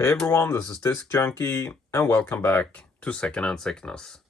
Hey everyone, this is Disc Junkie, and welcome back to Secondhand Sickness.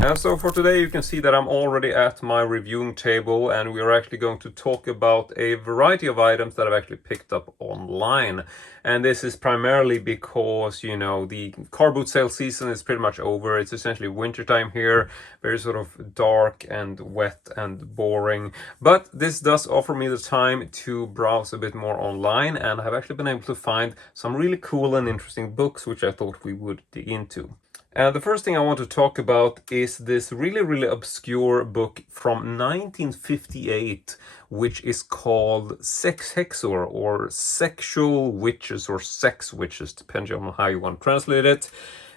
And so for today you can see that I'm already at my reviewing table, and we are actually going to talk about a variety of items that I've actually picked up online. And this is primarily because, the car boot sale season is pretty much over. It's essentially wintertime here, very sort of dark and wet and boring. But this does offer me the time to browse a bit more online, and I've actually been able to find some really cool and interesting books which I thought we would dig into. And the first thing I want to talk about is this really obscure book from 1958, which is called Sex Hexor, or Sexual Witches, or Sex Witches, depending on how you want to translate it.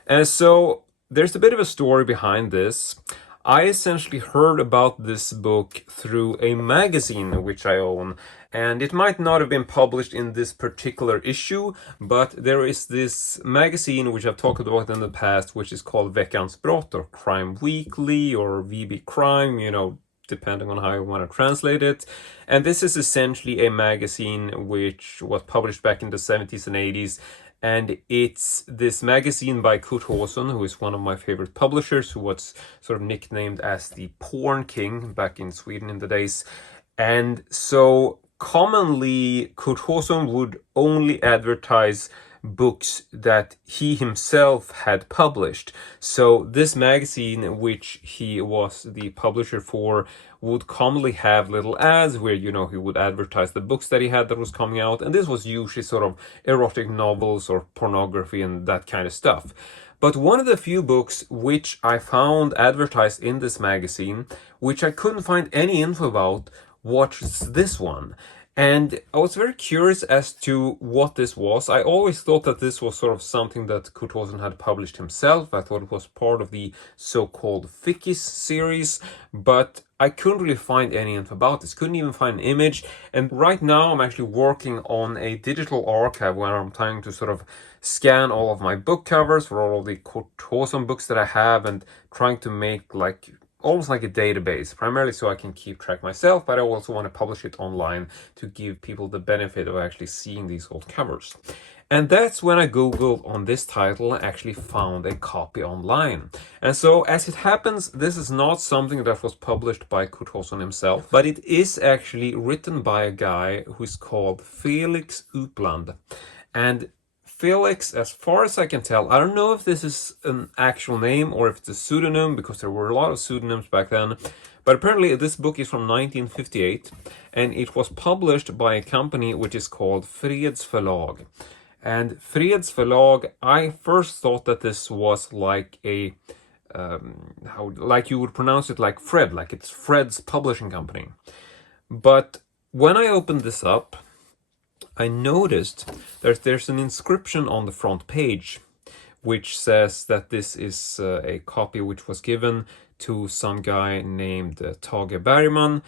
And so there's a bit of a story behind this. I essentially heard about this book through a magazine which I own, and it might not have been published in this particular issue, but there is this magazine which I've talked about in the past, which is called Veckans Brott, or Crime Weekly, or VB Crime, depending on how you want to translate it. And this is essentially a magazine which was published back in the 70s and 80s. And it's this magazine by Kurt Hauson, who is one of my favorite publishers, who was sort of nicknamed as the Porn King back in Sweden in the days. And so commonly, Kurt Hauson would only advertise books that he himself had published. So this magazine, which he was the publisher for, would commonly have little ads where, he would advertise the books that he had that was coming out. And this was usually sort of erotic novels or pornography and that kind of stuff. But one of the few books which I found advertised in this magazine, which I couldn't find any info about, was this one. And I was very curious as to what this was. I always thought that this was sort of something that Kurt Hauson had published himself. I thought it was part of the so-called Fickies series, but I couldn't really find any info about this. Couldn't even find an image. And right now I'm actually working on a digital archive where I'm trying to sort of scan all of my book covers for all of the Kurt Hauson books that I have, and trying to make almost like a database, primarily so I can keep track myself, but I also want to publish it online to give people the benefit of actually seeing these old covers. And that's when I googled on this title and actually found a copy online. And so, as it happens, this is not something that was published by Kurt Hauson himself, but it is actually written by a guy who is called Felix Upland. And Felix, as far as I can tell, I don't know if this is an actual name or if it's a pseudonym, because there were a lot of pseudonyms back then. But apparently this book is from 1958, and it was published by a company which is called Freds Förlag. And Freds Förlag, I first thought that this was like a, like you would pronounce it like Fred, like it's Fred's publishing company. But when I opened this up, I noticed that there's an inscription on the front page which says that this is a copy which was given to some guy named Tage Bergman,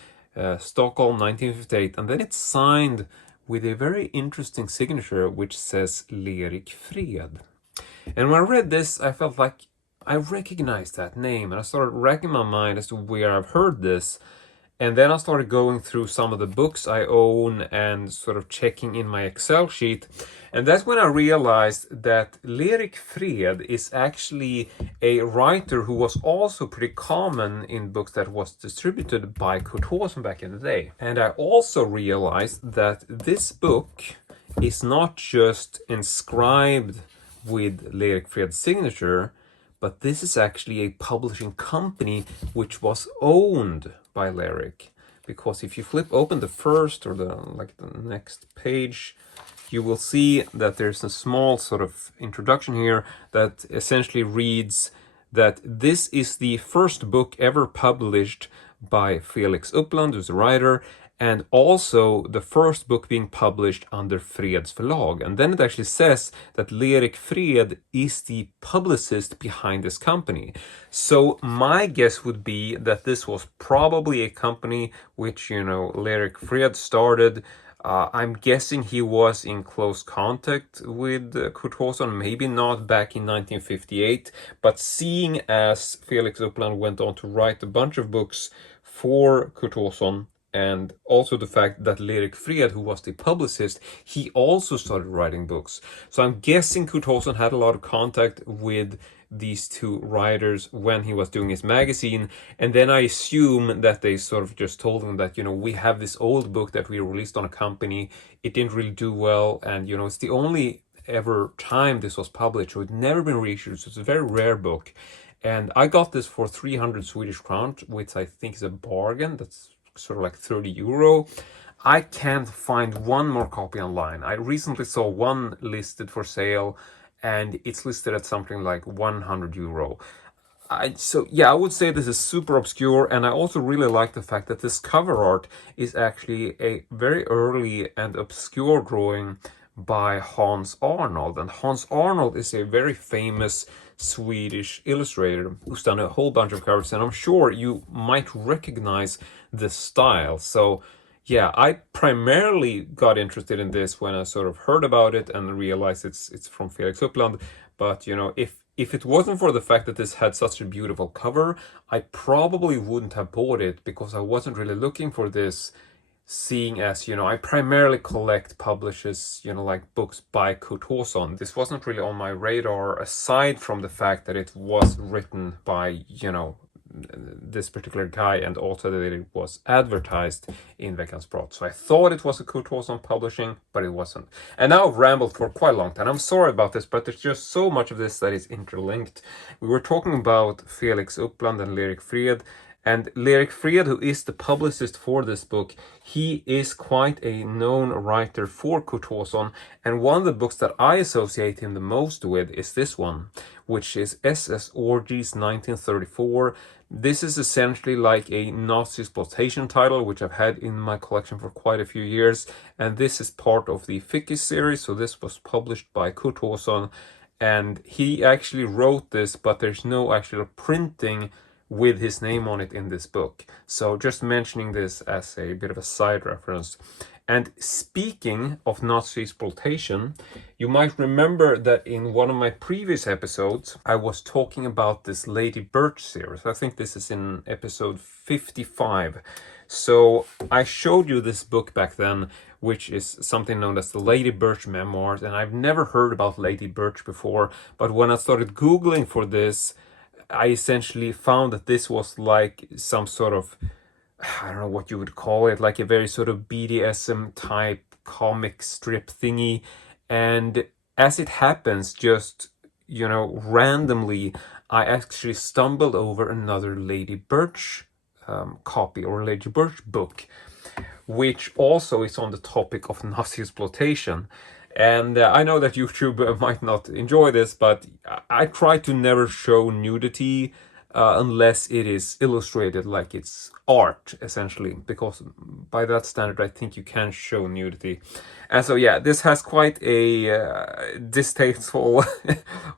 Stockholm, 1958, and then it's signed with a very interesting signature which says Lerik Fred. And when I read this, I felt like I recognized that name, and I started racking my mind as to where I've heard this. And then I started going through some of the books I own and sort of checking in my Excel sheet. And that's when I realized that Lerik Fred is actually a writer who was also pretty common in books that was distributed by Kurt Hauson back in the day. And I also realized that this book is not just inscribed with Lerik Fred's signature, but this is actually a publishing company which was owned by Lerik. Because if you flip open the first or the next page, you will see that there's a small sort of introduction here that essentially reads that this is the first book ever published by Felix Upland, who's a writer, and also the first book being published under Freds Förlag. And then it actually says that Lerik Fred is the publicist behind this company. So my guess would be that this was probably a company which, Lerik Fred started I'm guessing he was in close contact with Kurt Hawson, maybe not back in 1958, but seeing as Felix Uppland went on to write a bunch of books for Kurt Hawson, and also the fact that Lyric Fred, who was the publicist, he also started writing books. So I'm guessing Kurt Hawson had a lot of contact with these two writers when he was doing his magazine, and then I assume that they sort of just told him that, you know, we have this old book that we released on a company, it didn't really do well, and you know, it's the only ever time this was published, so it's never been reissued, so it's a very rare book. And I got this for 300 Swedish crowns, which I think is a bargain. That's sort of like 30 euro. I can't find one more copy online. I recently saw one listed for sale, and it's listed at something like 100 euro. So yeah, I would say this is super obscure, and I also really like the fact that this cover art is actually a very early and obscure drawing by Hans Arnold. And Hans Arnold is a very famous Swedish illustrator who's done a whole bunch of covers, and I'm sure you might recognize the style. So yeah, I primarily got interested in this when I sort of heard about it and realized it's from Felix Uppland. But you know, if it wasn't for the fact that this had such a beautiful cover, I probably wouldn't have bought it, because I wasn't really looking for this, seeing as, you know, I primarily collect publishes, you know, like books by Kurt Hawson. This wasn't really on my radar, aside from the fact that it was written by, you know, this particular guy, and also that it was advertised in Veckans Brott. So I thought it was a Kurt Hawson publishing, but it wasn't. And now I've rambled for quite a long time. I'm sorry about this, but there's just so much of this that is interlinked. We were talking about Felix Uppland and Lyric Fred, and Lyric Fred, who is the publicist for this book, he is quite a known writer for Kurt Hawson, and one of the books that I associate him the most with is this one, which is SS Orgies 1934. This is essentially like a Nazisploitation title, which I've had in my collection for quite a few years, and this is part of the Ficky series, so this was published by Kurt Hawson, and he actually wrote this, but there's no actual printing with his name on it in this book. So just mentioning this as a bit of a side reference. And speaking of Nazisploitation, you might remember that in one of my previous episodes, I was talking about this Lady Birch series. I think this is in episode 55. So I showed you this book back then, which is something known as the Lady Birch Memoirs, and I've never heard about Lady Birch before, but when I started Googling for this, I essentially found that this was like some sort of, I don't know what you would call it, like a very sort of BDSM type comic strip thingy. And as it happens, just, you know, randomly, I actually stumbled over another Lady Birch copy, or Lady Birch book, which also is on the topic of Nazisploitation. And I know that YouTube might not enjoy this, but I try to never show nudity unless it is illustrated, like it's art, essentially, because by that standard, I think you can show nudity. And so, yeah, this has quite a distasteful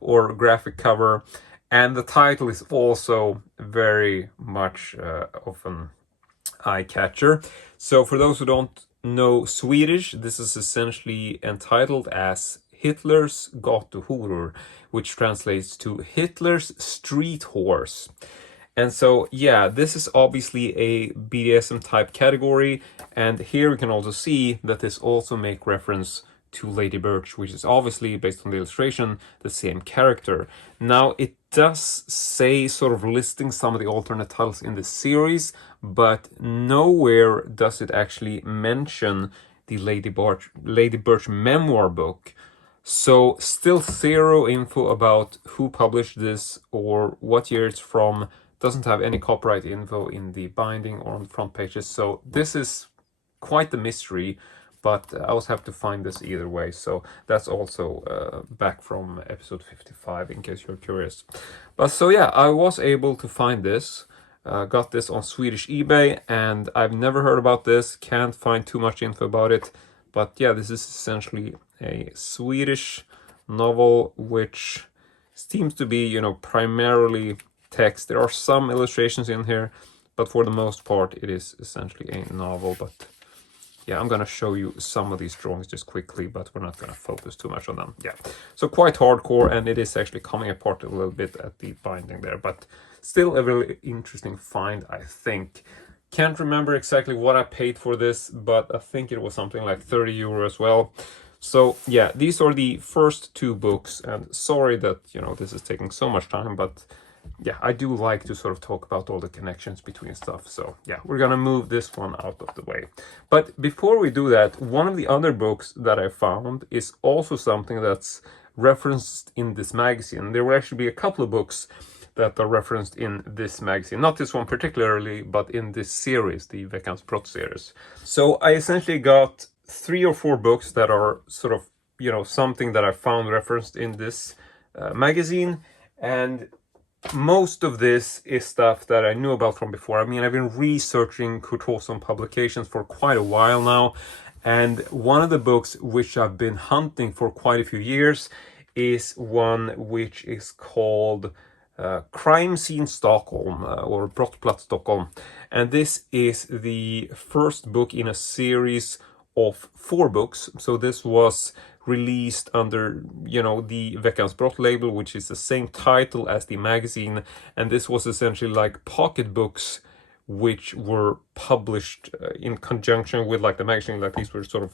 or graphic cover, and the title is also very much of an eye-catcher. So for those who don't know Swedish, this is essentially entitled as Hitler's Gatuhoror, which translates to Hitler's Street Horse. And so, yeah, this is obviously a BDSM type category, and here we can also see that this also makes reference to Lady Birch, which is obviously, based on the illustration, the same character. Now, it does say, sort of listing some of the alternate titles in the series, but nowhere does it actually mention the Lady Birch memoir book. So still zero info about who published this or what year it's from. Doesn't have any copyright info in the binding or on the front pages. So this is quite the mystery, but I always have to find this either way. So that's also back from episode 55, in case you're curious. But so yeah, I was able to find this. Got this on Swedish eBay, and I've never heard about this. Can't find too much info about it. But yeah, this is essentially a Swedish novel, which seems to be, you know, primarily text. There are some illustrations in here, but for the most part, it is essentially a novel. But yeah, I'm gonna show you some of these drawings just quickly, but we're not gonna focus too much on them. Yeah, so quite hardcore, and it is actually coming apart a little bit at the binding there, but still a really interesting find, I think. Can't remember exactly what I paid for this, but I think it was something like 30 euro as well. So yeah, these are the first two books, and sorry that, you know, this is taking so much time, but yeah, I do like to sort of talk about all the connections between stuff. So yeah, we're gonna move this one out of the way. But before we do that, one of the other books that I found is also something that's referenced in this magazine. There will actually be a couple of books that are referenced in this magazine. Not this one particularly, but in this series, the Veckans Brott series. So I essentially got 3 or 4 books that are sort of, you know, something that I found referenced in this magazine. And most of this is stuff that I knew about from before. I mean, I've been researching Kurt Hausson publications for quite a while now. And one of the books which I've been hunting for quite a few years is one which is called Crime Scene Stockholm, or Brottplats Stockholm. And this is the first book in a series of 4 books. So this was released under, you know, the Veckans Brott label, which is the same title as the magazine. And this was essentially like pocket books which were published in conjunction with like the magazine. Like these were sort of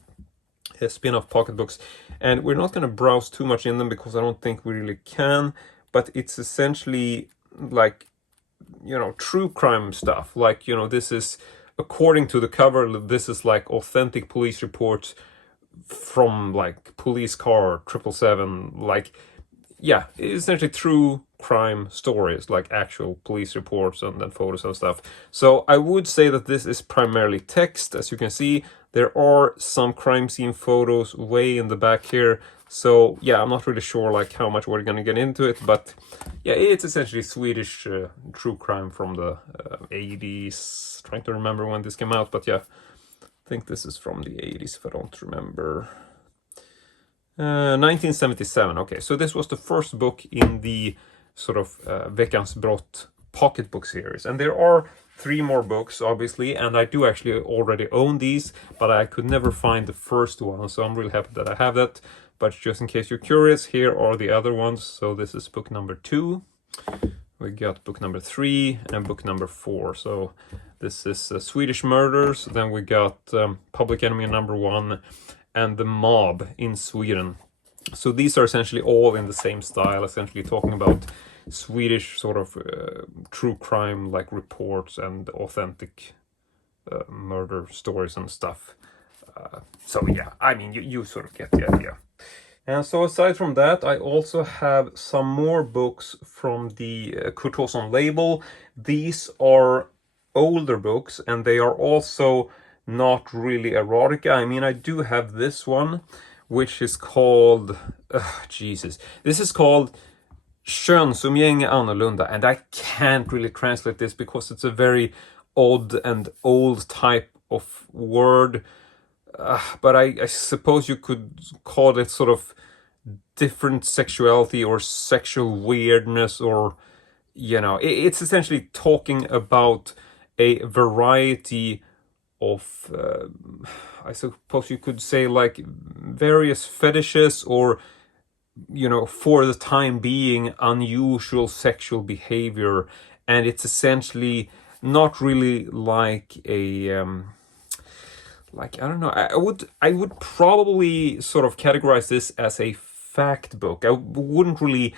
spin-off pocket books. And we're not going to browse too much in them because I don't think we really can. But it's essentially like, you know, true crime stuff. Like, you know, this is, according to the cover, this is like authentic police reports from like police car 777, like, yeah, essentially true crime stories, like actual police reports and then photos and stuff. So I would say that this is primarily text. As you can see, there are some crime scene photos way in the back here. So yeah, I'm not really sure like how much we're gonna get into it, but yeah, it's essentially Swedish true crime from the 80s. Trying to remember when this came out, but yeah, I think this is from the 80s if I don't remember. 1977. Okay, so this was the first book in the sort of Veckans Brott pocketbook series, and there are 3 more books obviously, and I do actually already own these, but I could never find the first one, so I'm really happy that I have that. But just in case you're curious, here are the other ones. So this is book number 2. We got book number 3 and book number 4. So this is Swedish Murders. Then we got Public Enemy number 1 and The Mob in Sweden. So these are essentially all in the same style, essentially talking about Swedish sort of true crime like reports and authentic murder stories and stuff. So yeah, I mean, you sort of get the idea. And so aside from that, I also have some more books from the Kurt Hausson label. These are older books, and they are also not really erotica. I mean, I do have this one, which is called, Jesus. This is called Könsumgänge annorlunda, and I can't really translate this because it's a very odd and old type of word. But I suppose you could call it sort of different sexuality or sexual weirdness, or, you know, it's essentially talking about a variety of, I suppose you could say like various fetishes, or, you know, for the time being, unusual sexual behavior. And it's essentially not really like a... like, I don't know, I would probably sort of categorize this as a fact book. I wouldn't really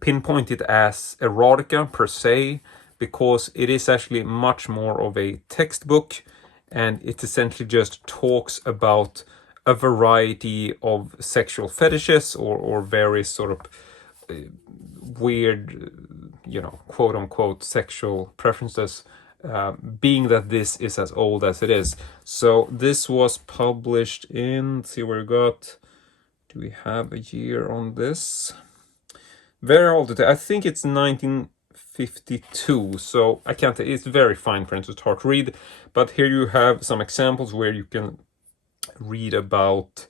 pinpoint it as erotica per se, because it is actually much more of a textbook, and it essentially just talks about a variety of sexual fetishes or various sort of weird, you know, quote unquote sexual preferences. Being that this is as old as it is. So this was published in, let's see where we got, do we have a year on this? Very old, I think it's 1952, so I can't, it's very fine print, so it's hard to read, but here you have some examples where you can read about,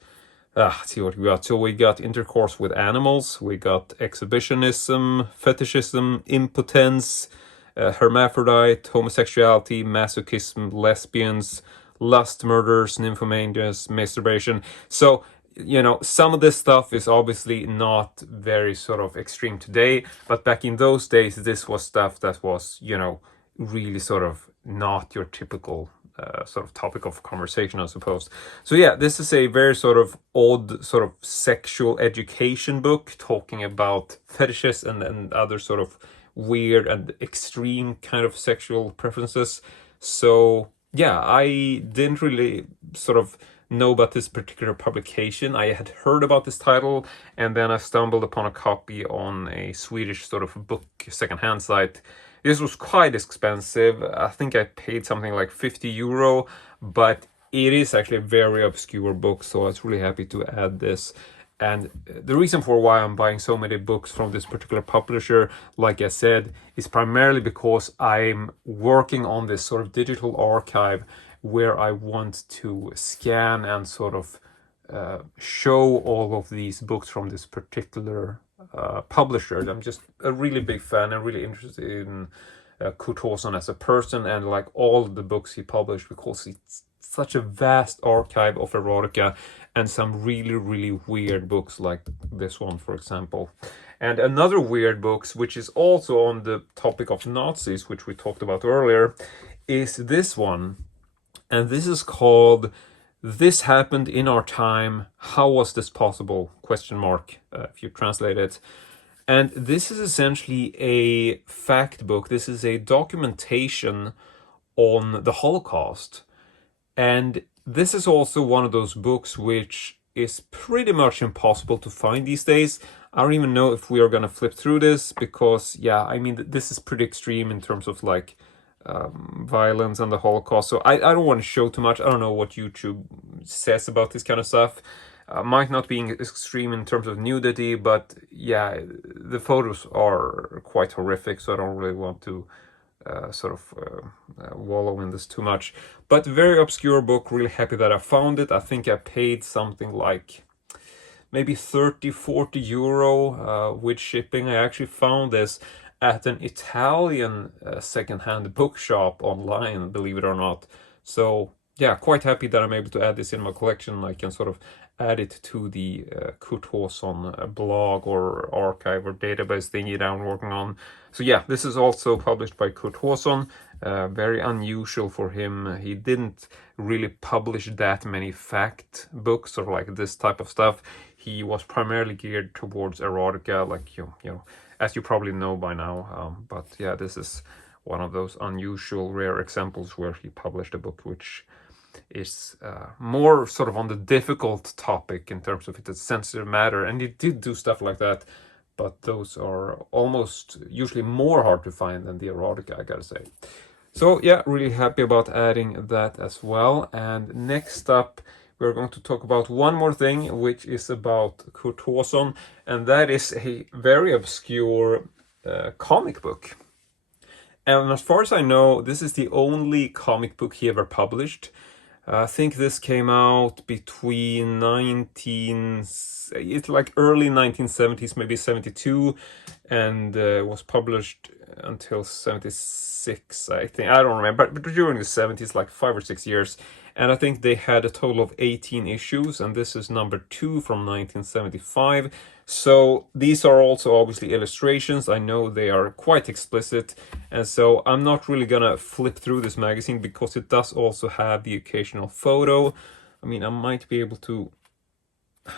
let's see what we got. So we got intercourse with animals, we got exhibitionism, fetishism, impotence, hermaphrodite, homosexuality, masochism, lesbians, lust, murders, nymphomanias, masturbation. So, you know, some of this stuff is obviously not very sort of extreme today, but back in those days, this was stuff that was, you know, really sort of not your typical sort of topic of conversation, I suppose. So yeah, this is a very sort of odd sort of sexual education book talking about fetishes and other sort of weird and extreme kind of sexual preferences. So yeah, I didn't really sort of know about this particular publication. I had heard about this title, and then I stumbled upon a copy on a Swedish sort of book secondhand site. This was quite expensive. I think I paid something like 50 euro, but it is actually a very obscure book, so I was really happy to add this. And the reason for why I'm buying so many books from this particular publisher, like I said, is primarily because I'm working on this sort of digital archive where I want to scan and sort of show all of these books from this particular publisher. I'm just a really big fan and really interested in Kurt Hausson as a person and like all the books he published, because it's such a vast archive of erotica and some really, really weird books like this one, for example. And another weird book, which is also on the topic of Nazis, which we talked about earlier, is this one. And this is called "This Happened in Our Time. How Was This Possible?" Question mark, if you translate it. And this is essentially a fact book. This is a documentation on the Holocaust. And this is also one of those books which is pretty much impossible to find these days. I don't even know if we are going to flip through this because, yeah, I mean, this is pretty extreme in terms of like violence and the Holocaust. So I don't want to show too much. I don't know what YouTube says about this kind of stuff. Might not be extreme in terms of nudity, but yeah, the photos are quite horrific, so I don't really want to wallow in this too much. But very obscure book, really happy that I found it. I think I paid something like maybe 30-40 euro with shipping. I actually found this at an Italian secondhand bookshop online, believe it or not. So yeah, quite happy that I'm able to add this in my collection. I can sort of add it to the Kurt Hausson blog or archive or database thingy that I'm working on. So yeah, this is also published by Kurt Hausson. Very unusual for him. He didn't really publish that many fact books or like this type of stuff. He was primarily geared towards erotica, like you know, as you probably know by now. But yeah, this is one of those unusual, rare examples where he published a book which is more sort of on the difficult topic in terms of it's sensitive matter, and he did do stuff like that, but those are almost usually more hard to find than the erotica, I gotta say. So yeah, really happy about adding that as well. And next up, we're going to talk about one more thing, which is about Kurt Hausson, and that is a very obscure comic book. And as far as I know, this is the only comic book he ever published. I think this came out between it's like early 1970s, maybe 72, and was published until 76, I think. I don't remember, but during the 70s, like 5 or 6 years. And I think they had a total of 18 issues, and this is number 2 from 1975. So these are also obviously illustrations. I know they are quite explicit, and so I'm not really gonna flip through this magazine because it does also have the occasional photo. I mean, I might be able to...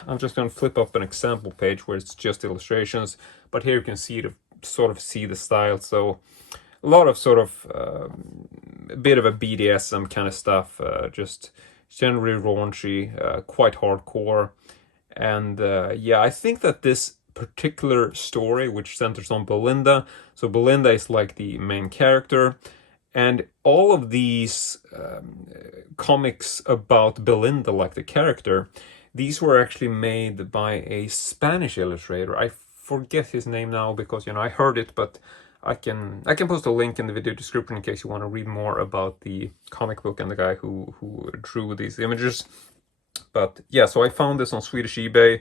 I'm just gonna flip up an example page where it's just illustrations, but here you can see the style. So a lot of sort of a bit of a BDSM kind of stuff, just generally raunchy, quite hardcore. And yeah, I think that this particular story, which centers on Belinda, so Belinda is like the main character, and all of these comics about Belinda, like the character, these were actually made by a Spanish illustrator. I forget his name now because, you know, I heard it, but I can post a link in the video description in case you want to read more about the comic book and the guy who drew these images. But yeah, so I found this on Swedish eBay.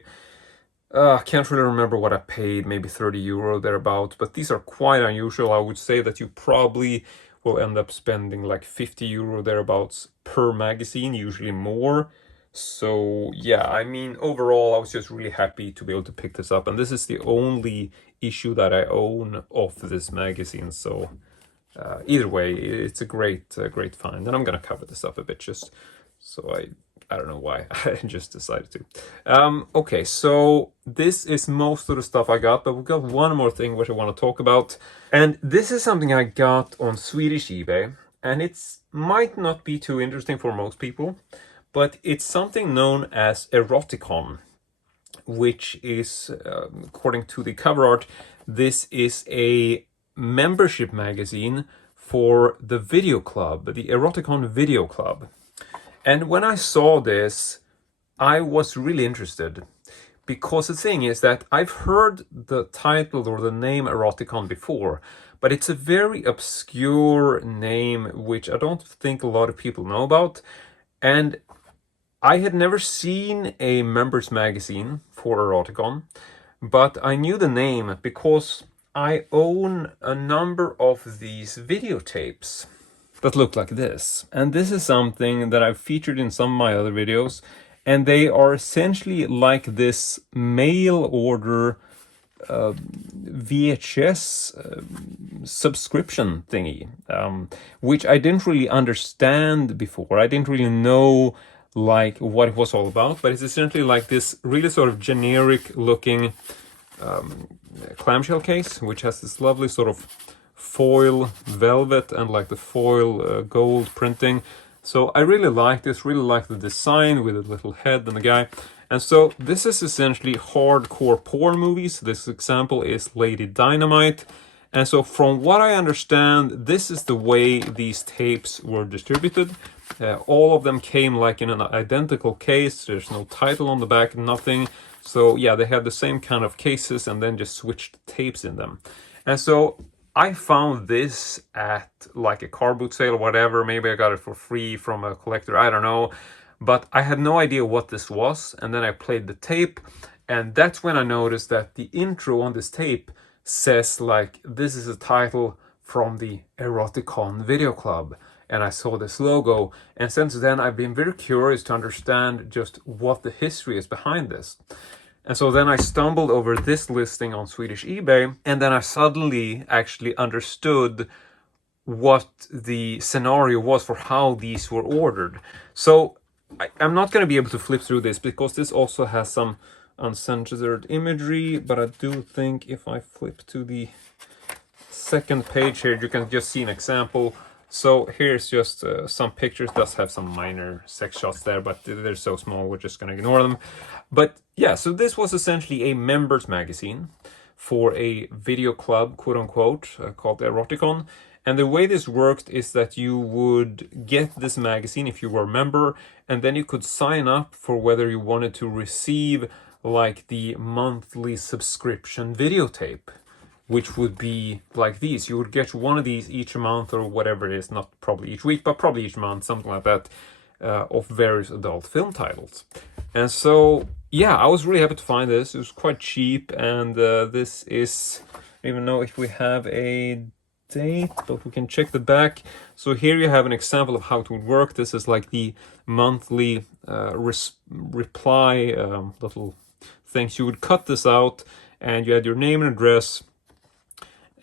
I can't really remember what I paid, maybe 30 euro thereabouts, but these are quite unusual. I would say that you probably will end up spending like 50 euro thereabouts per magazine, usually more. So yeah, I mean, overall, I was just really happy to be able to pick this up. And this is the only issue that I own of this magazine. So either way, it's a great find. And I'm going to cover this up a bit just so I don't know why, I just decided to. Okay, so this is most of the stuff I got, but we've got one more thing which I want to talk about. And this is something I got on Swedish eBay, and it's might not be too interesting for most people, but it's something known as Eroticon, which is, according to the cover art, this is a membership magazine for the video club, the Eroticon Video Club. And when I saw this, I was really interested, because the thing is that I've heard the title or the name Eroticon before, but it's a very obscure name which I don't think a lot of people know about. And I had never seen a members magazine for Eroticon, but I knew the name because I own a number of these videotapes that look like this. And this is something that I've featured in some of my other videos, and they are essentially like this mail order VHS subscription thingy, which I didn't really understand before. I didn't really know like what it was all about, but it's essentially like this really sort of generic looking clamshell case, which has this lovely sort of foil velvet and like the foil gold printing. So I really like this, really like the design with a little head and the guy. And so this is essentially hardcore porn movies. This example is Lady Dynamite. And so from what I understand, this is the way these tapes were distributed. All of them came like in an identical case. There's no title on the back, nothing. So yeah, they had the same kind of cases and then just switched tapes in them. And so I found this at like a car boot sale or whatever. Maybe I got it for free from a collector, I don't know. But I had no idea what this was. And then I played the tape. And that's when I noticed that the intro on this tape says like, this is a title from the Eroticon Video Club. And I saw this logo. And since then, I've been very curious to understand just what the history is behind this. And so then I stumbled over this listing on Swedish eBay, and then I suddenly actually understood what the scenario was for how these were ordered. So I'm not going to be able to flip through this because this also has some uncensored imagery, but I do think if I flip to the second page here, you can just see an example. So here's just some pictures. Does have some minor sex shots there, but they're so small we're just going to ignore them. But yeah, so this was essentially a members magazine for a video club, quote unquote, called Eroticon. And the way this worked is that you would get this magazine if you were a member, and then you could sign up for whether you wanted to receive like the monthly subscription videotape, which would be like these. You would get one of these each month or whatever it is, not probably each week, but probably each month, something like that, of various adult film titles. And so, yeah, I was really happy to find this. It was quite cheap, and this is, I don't even know if we have a date, but we can check the back. So here you have an example of how it would work. This is like the monthly reply little things. You would cut this out, and you had your name and address.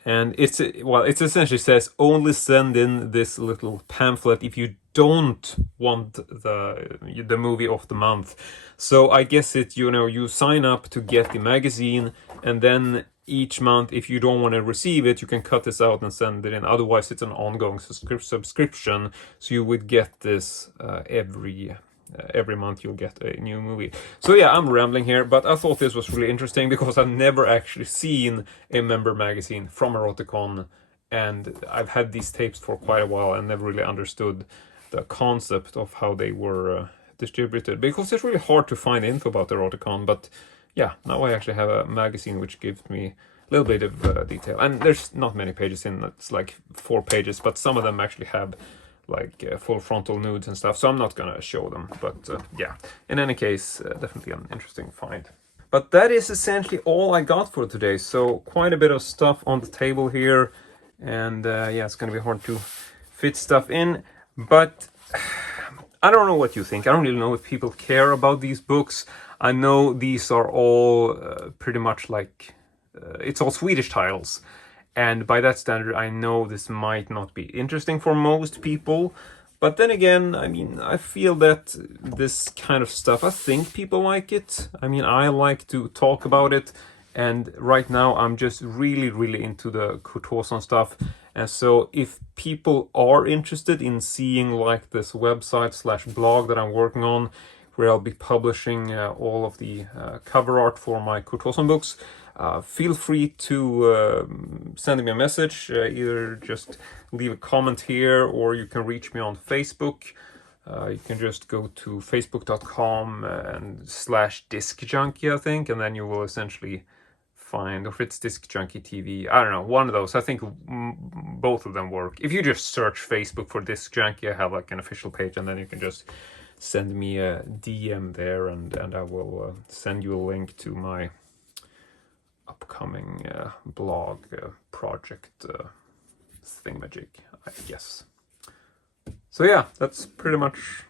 And it essentially says only send in this little pamphlet if you don't want the movie of the month. So I guess you sign up to get the magazine, and then each month, if you don't want to receive it, you can cut this out and send it in. Otherwise, it's an ongoing subscription. So you would get this every month you'll get a new movie. So yeah, I'm rambling here, but I thought this was really interesting because I've never actually seen a member magazine from Eroticon, and I've had these tapes for quite a while and never really understood the concept of how they were distributed, because it's really hard to find info about Eroticon. But yeah, now I actually have a magazine which gives me a little bit of detail, and there's not many pages in. It's like 4 pages, but some of them actually have like full frontal nudes and stuff, so I'm not gonna show them. But yeah, in any case, definitely an interesting find. But that is essentially all I got for today. So quite a bit of stuff on the table here, and yeah, it's gonna be hard to fit stuff in. But I don't know what you think. I don't really know if people care about these books. I know these are all pretty much like, it's all Swedish titles. And by that standard, I know this might not be interesting for most people. But then again, I mean, I feel that this kind of stuff, I think people like it. I mean, I like to talk about it. And right now, I'm just really, really into the Kurt Hausson stuff. And so if people are interested in seeing like this website/blog that I'm working on, where I'll be publishing all of the cover art for my Kurt Hausson books, feel free to send me a message, either just leave a comment here, or you can reach me on Facebook. You can just go to facebook.com and /DISCJUNKIE, I think, and then you will essentially find, or if it's DISCJUNKIETV, I don't know, one of those. I think both of them work. If you just search Facebook for DISCJUNKIE, I have like an official page, and then you can just send me a DM there, and I will send you a link to my upcoming blog project thingamajig, I guess. So yeah, that's pretty much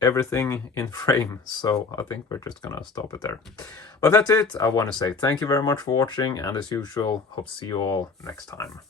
everything in frame, so I think we're just gonna stop it there. But that's it. I want to say thank you very much for watching, and as usual, hope to see you all next time.